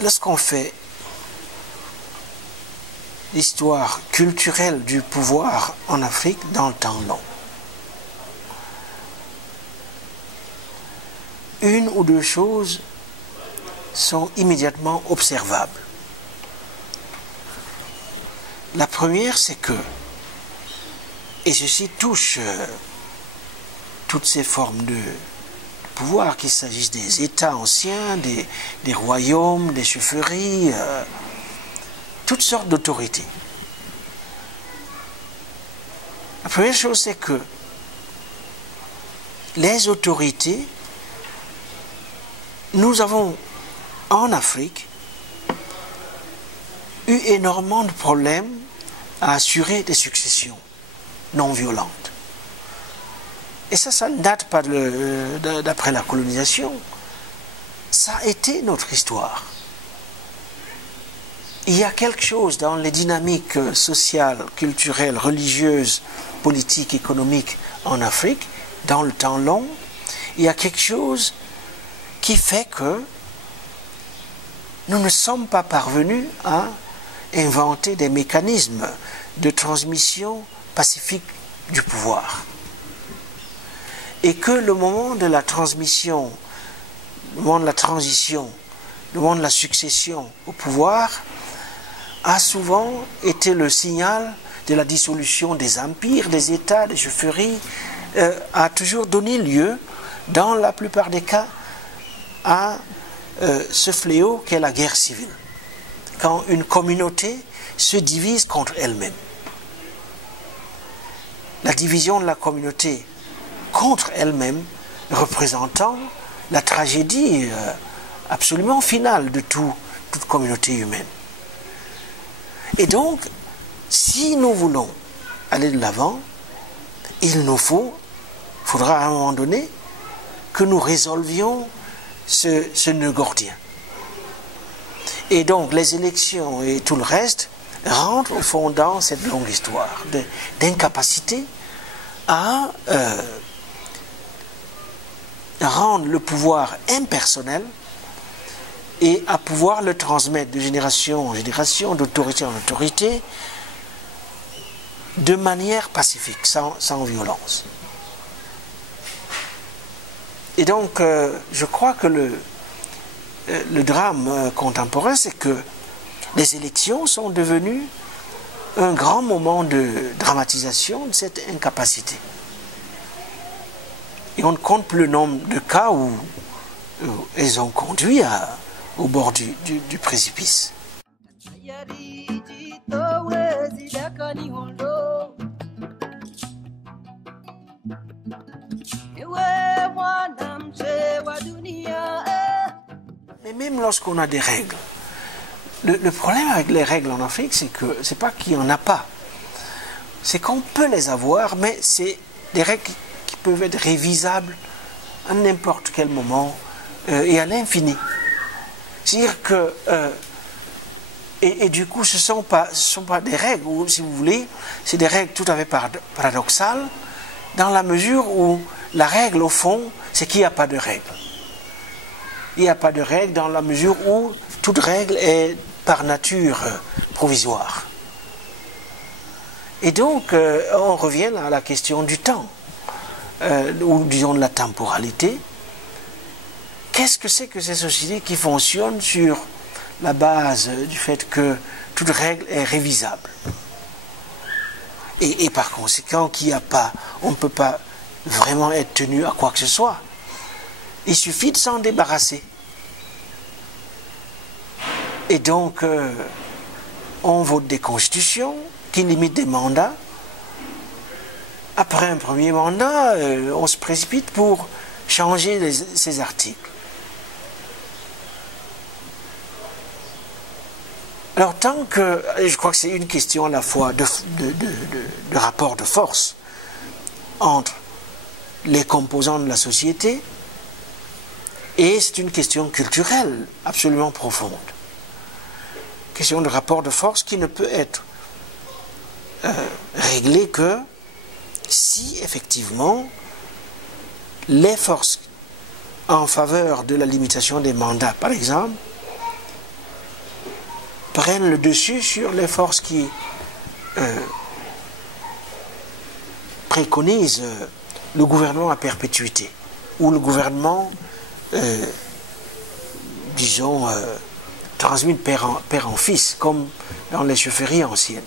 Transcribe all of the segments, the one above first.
Lorsqu'on fait l'histoire culturelle du pouvoir en Afrique dans le temps long, une ou deux choses sont immédiatement observables. La première, c'est que, et ceci touche toutes ces formes de pouvoir, qu'il s'agisse des États anciens, des royaumes, des chefferies, toutes sortes d'autorités. La première chose, c'est que les autorités, nous avons en Afrique eu énormément de problèmes à assurer des successions non violentes. Et ça ne date pas d'après la colonisation. Ça a été notre histoire. Il y a quelque chose dans les dynamiques sociales, culturelles, religieuses, politiques, économiques en Afrique, dans le temps long, il y a quelque chose qui fait que nous ne sommes pas parvenus à inventer des mécanismes de transmission pacifique du pouvoir. Et que le moment de la transmission, le moment de la transition, le moment de la succession au pouvoir a souvent été le signal de la dissolution des empires, des États, des chefferies, a toujours donné lieu, dans la plupart des cas, à ce fléau qu'est la guerre civile. Quand une communauté se divise contre elle-même. La division de la communauté contre elle-même représentant la tragédie absolument finale de toute communauté humaine. Et donc, si nous voulons aller de l'avant, il nous faudra à un moment donné que nous résolvions ce nœud gordien. Et donc les élections et tout le reste rentrent au fond dans cette longue histoire d'incapacité à rendre le pouvoir impersonnel et à pouvoir le transmettre de génération en génération, d'autorité en autorité, de manière pacifique, sans violence. Et donc, je crois que le drame contemporain, c'est que les élections sont devenues un grand moment de dramatisation de cette incapacité. Et on ne compte plus le nombre de cas où elles ont conduit au bord du précipice. Mais même lorsqu'on a des règles, le problème avec les règles en Afrique, c'est que c'est pas qu'il n'y en a pas. C'est qu'on peut les avoir, mais c'est des règles qui peuvent être révisables à n'importe quel moment et à l'infini. C'est-à-dire que et du coup, ce ne sont pas des règles, ou si vous voulez, c'est des règles tout à fait paradoxales, dans la mesure où la règle, au fond, c'est qu'il n'y a pas de règle. Il n'y a pas de règle dans la mesure où toute règle est par nature provisoire. Et donc, on revient à la question du temps, ou disons de la temporalité. Qu'est-ce que c'est que ces sociétés qui fonctionnent sur la base du fait que toute règle est révisable? Et par conséquent, on ne peut pas vraiment être tenu à quoi que ce soit. Il suffit de s'en débarrasser. Et donc, on vote des constitutions qui limitent des mandats. Après un premier mandat, on se précipite pour changer ces articles. Alors tant que, je crois que c'est une question à la fois de de rapport de force entre les composants de la société, et c'est une question culturelle absolument profonde. Question de rapport de force qui ne peut être réglée que si effectivement les forces en faveur de la limitation des mandats, par exemple, prennent le dessus sur les forces qui préconisent le gouvernement à perpétuité, ou le gouvernement, disons, transmis de père en fils, comme dans les chefferies anciennes.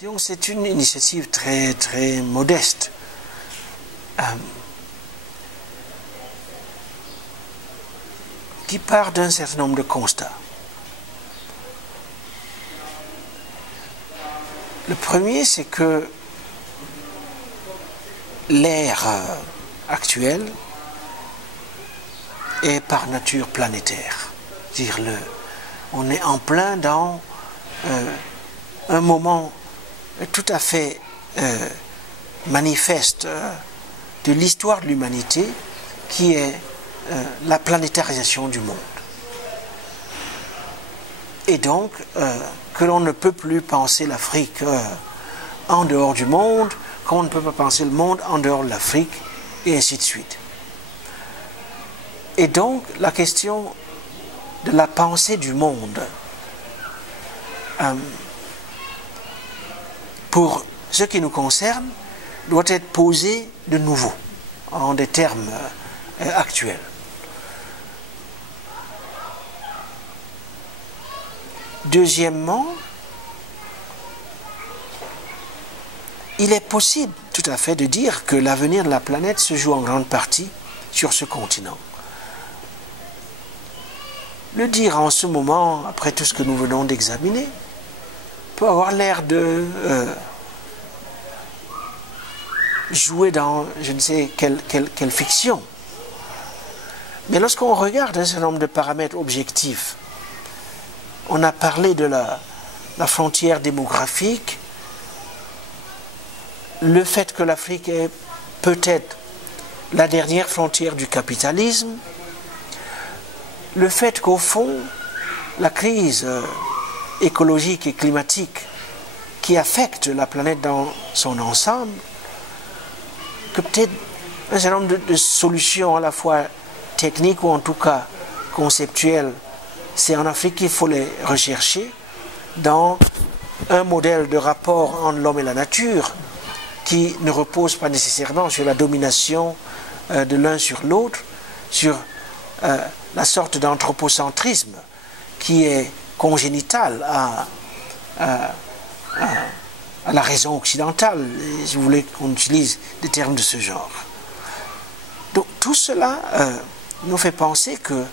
Donc c'est une initiative très très modeste. Qui part d'un certain nombre de constats. Le premier, c'est que l'ère actuelle est par nature planétaire. C'est-à-dire on est en plein dans un moment tout à fait manifeste de l'histoire de l'humanité qui est la planétarisation du monde. Et donc, que l'on ne peut plus penser l'Afrique en dehors du monde, qu'on ne peut pas penser le monde en dehors de l'Afrique, et ainsi de suite. Et donc, la question de la pensée du monde, pour ce qui nous concerne, doit être posée de nouveau, en des termes actuels. Deuxièmement, il est possible tout à fait de dire que l'avenir de la planète se joue en grande partie sur ce continent. Le dire en ce moment, après tout ce que nous venons d'examiner, peut avoir l'air de jouer dans je ne sais quelle fiction. Mais lorsqu'on regarde un certain nombre de paramètres objectifs, on a parlé de la frontière démographique, le fait que l'Afrique est peut-être la dernière frontière du capitalisme, le fait qu'au fond, la crise écologique et climatique qui affecte la planète dans son ensemble, que peut-être un certain nombre de solutions à la fois techniques ou en tout cas conceptuelles, c'est en Afrique qu'il faut les rechercher dans un modèle de rapport entre l'homme et la nature qui ne repose pas nécessairement sur la domination de l'un sur l'autre, sur la sorte d'anthropocentrisme qui est congénital à la raison occidentale, si vous voulez qu'on utilise des termes de ce genre. Donc tout cela nous fait penser que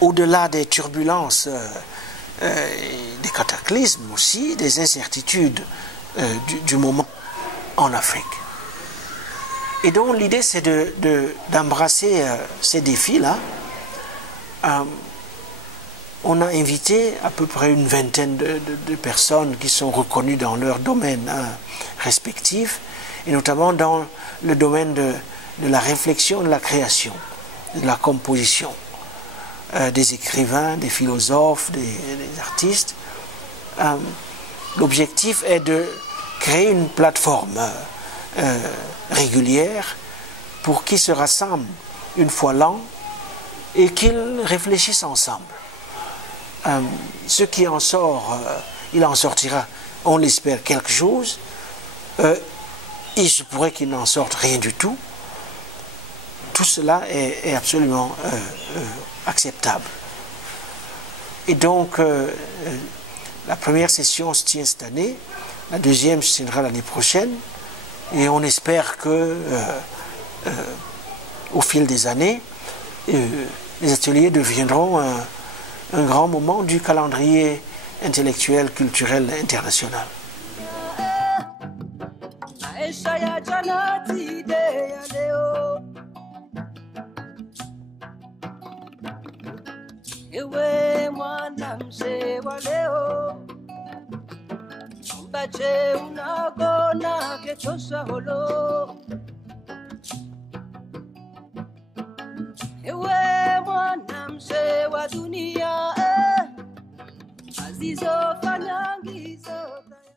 au-delà des turbulences, des cataclysmes aussi, des incertitudes du moment en Afrique. Et donc l'idée c'est d'embrasser ces défis-là. On a invité à peu près une vingtaine de personnes qui sont reconnues dans leur domaine respectif, et notamment dans le domaine de la réflexion, de la création, de la composition. Des écrivains, des philosophes, des artistes. L'objectif est de créer une plateforme régulière pour qu'ils se rassemblent une fois l'an et qu'ils réfléchissent ensemble. Ce qui en sort, il en sortira, on l'espère, quelque chose. Il se pourrait qu'il n'en sorte rien du tout. Tout cela est absolument acceptable. Et donc, la première session se tient cette année, la deuxième se tiendra l'année prochaine, et on espère que, au fil des années, les ateliers deviendront un grand moment du calendrier intellectuel, culturel international. maisha ya jana tide ya leo. Ewe mwana mzee wa leo, mbache unagona ketosha holo. Ewe mwana mzee wa dunia, azizo